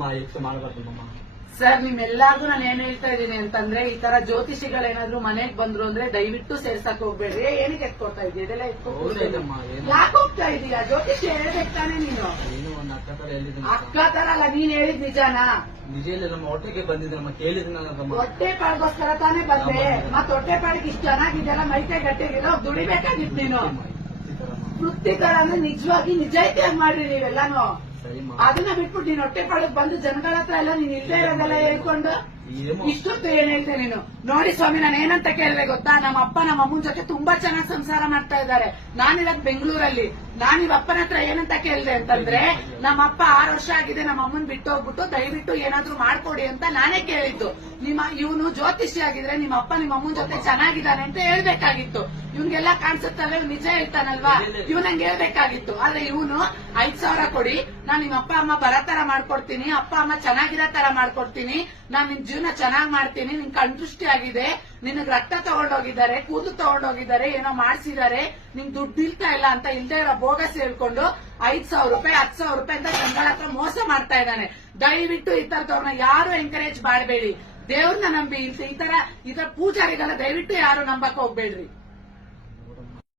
ಮಾ ಹೆಚ್ಚು ಮಾಡಬಾರ್ದು ಮಮ್ಮ. ಸರ್ ನಿಮ್ಮೆಲ್ಲಾರ್ಗು ನಾನು ಏನ್ ಹೇಳ್ತಾ ಇದ್ದೀನಿ ಅಂತಂದ್ರೆ ಈ ತರ ಜ್ಯೋತಿಷಿಗಳೇನಾದ್ರೂ ಮನೆಗ್ ಬಂದ್ರು ಅಂದ್ರೆ ದಯವಿಟ್ಟು ಸೇರ್ಸಕ್ ಹೋಗ್ಬೇಡ್ರಿ. ಏನಕ್ಕೆ ಎತ್ಕೊತಾ ಇದೀಯ ಇದೆಲ್ಲ? ಯಾಕೆ ಹೋಗ್ತಾ ಇದೀಯ ಜ್ಯೋತಿಷಿ ಹೇಳ್ಬೇಕು ತಾನೇ ನೀನು. ಏನೋ ಒಂದು ಅಕ್ಕ ತರ ಹೇಳಿದ್ದೀನಿ. ಅಕ್ಕ ತರ ಅಲ್ಲ ನೀನ್ ಹೇಳಿದ್ ನಿಜಾನಾ? ನಿಜ ಇಲ್ಲ ನಮ್ಮ ಹೊಟ್ಟೆಗೆ ಬಂದಿದ್ರೆ ನಮ್ಮ ಕೇಳಿದ್ನಲ್ಲಮ್ಮ ಹೊಟ್ಟೆ ಪಾಡ್ಗೋಸ್ಕರ ತಾನೇ ಬಂದೆ. ಮತ್ತೆ ಹೊಟ್ಟೆ ಪಾಡಿಗೆ ಇಷ್ಟ ಚೆನ್ನಾಗಿದೆಯಲ್ಲ ಮೈಕೈ ಗಟ್ಟಿಗಿರೋ ದುಡಿಬೇಕಾಗಿತ್ತು ನೀನು. ವೃತ್ತಿ ತರ ಅಂದ್ರೆ ನಿಜವಾಗಿ ನಿಜಾಯಿತಿಯಾಗಿ ಮಾಡ್ರಿ ನೀವೆಲ್ಲಾನು. ಅದನ್ನ ಬಿಟ್ಬಿಟ್ಟು ನೀನ್ ಹೊಟ್ಟೆ ಪಾಡಕ್ ಬಂದು ಜನಗಳ ಹತ್ರ ಎಲ್ಲ ನೀನ್ ಇಲ್ಲೇ ಇರೋದೆಲ್ಲ ಹೇಳ್ಕೊಂಡು ಇಷ್ಟೊತ್ತು ಏನ್ ಹೇಳ್ತೆ ನೀನು? ನೋಡಿ ಸ್ವಾಮಿ ನಾನು ಏನಂತ ಕೇಳಿದೆ ಗೊತ್ತಾ? ನಮ್ಮ ಅಪ್ಪ ನಮ್ಮ ಅಮ್ಮನ ಜೊತೆ ತುಂಬಾ ಚೆನ್ನಾಗಿ ಸಂಸಾರ ಮಾಡ್ತಾ ಇದ್ದಾರೆ. ನಾನಿರೋದ್ ಬೆಂಗಳೂರಲ್ಲಿ. ನಾನು ಇವ್ ಅಪ್ಪನ ಹತ್ರ ಏನಂತ ಕೇಳಿದೆ ಅಂತಂದ್ರೆ ನಮ್ಮ ಅಪ್ಪ ಆರು ವರ್ಷ ಆಗಿದೆ ನಮ್ಮ ಅಮ್ಮನ್ ಬಿಟ್ಟು ಹೋಗ್ಬಿಟ್ಟು ದಯವಿಟ್ಟು ಏನಾದ್ರೂ ಮಾಡ್ಕೊಡಿ ಅಂತ ನಾನೇ ಕೇಳಿದ್ದು. ನಿಮ್ಮ ಇವನು ಜ್ಯೋತಿಷಿ ಆಗಿದ್ರೆ ನಿಮ್ಮ ಅಪ್ಪ ನಿಮ್ಮ ಅಮ್ಮನ ಜೊತೆ ಚೆನ್ನಾಗಿದ್ದಾನೆ ಅಂತ ಹೇಳ್ಬೇಕಾಗಿತ್ತು. ಇವನ್ಗೆಲ್ಲ ಕಾಣಿಸುತ್ತಲ್ಲ ನಿಜ ಹೇಳ್ತಾನಲ್ವಾ? ಇವ್ನಂಗೆ ಹೇಳ್ಬೇಕಾಗಿತ್ತು. ಆದ್ರೆ ಇವನು ಐದ್ ಸಾವಿರ ಕೊಡಿ ನಾನ್ ನಿಮ್ಮ ಅಪ್ಪ ಅಮ್ಮ ಬರೋ ತರ ಮಾಡ್ಕೊಡ್ತೀನಿ ಅಪ್ಪ ಅಮ್ಮ ಚೆನ್ನಾಗಿರೋ ತರ ಮಾಡ್ಕೊಡ್ತೀನಿ ನಾನ್ ನಿನ್ ಜೀವನ ಚೆನ್ನಾಗ್ ಮಾಡ್ತೀನಿ ನಿನ್ ಕಣ್ದೃಷ್ಟಿ ಆಗಿದೆ ನಿನಗ್ ರಕ್ತ ತಗೊಂಡೋಗಿದ್ದಾರೆ ಕೂದಲು ತಗೊಂಡೋಗಿದ್ದಾರೆ ಏನೋ ಮಾಡ್ಸಿದ್ದಾರೆ ನಿನ್ ದುಡ್ಡು ಇಲ್ತಾ ಇಲ್ಲ ಅಂತ ಇಲ್ದೆ ಇರೋ ಬೋಗಸ್ ಹೇಳ್ಕೊಂಡು ಐದ್ ಸಾವಿರ ರೂಪಾಯಿ ಹತ್ತು ಸಾವಿರ ರೂಪಾಯಿ ಅಂತ ಜನಗಳ ಹತ್ರ ಮೋಸ ಮಾಡ್ತಾ ಇದ್ದಾನೆ. ದಯವಿಟ್ಟು ಈ ತರದವ್ರನ್ನ ಯಾರು ಎಂಕರೇಜ್ ಮಾಡಬೇಡಿ. ದೇವ್ರನ್ನ ನಂಬಿ ಈ ತರ ಈ ತರ ಪೂಜಾರಿಗೆಲ್ಲ ದಯವಿಟ್ಟು ಯಾರು ನಂಬಕ್ ಹೋಗ್ಬೇಡ್ರಿ.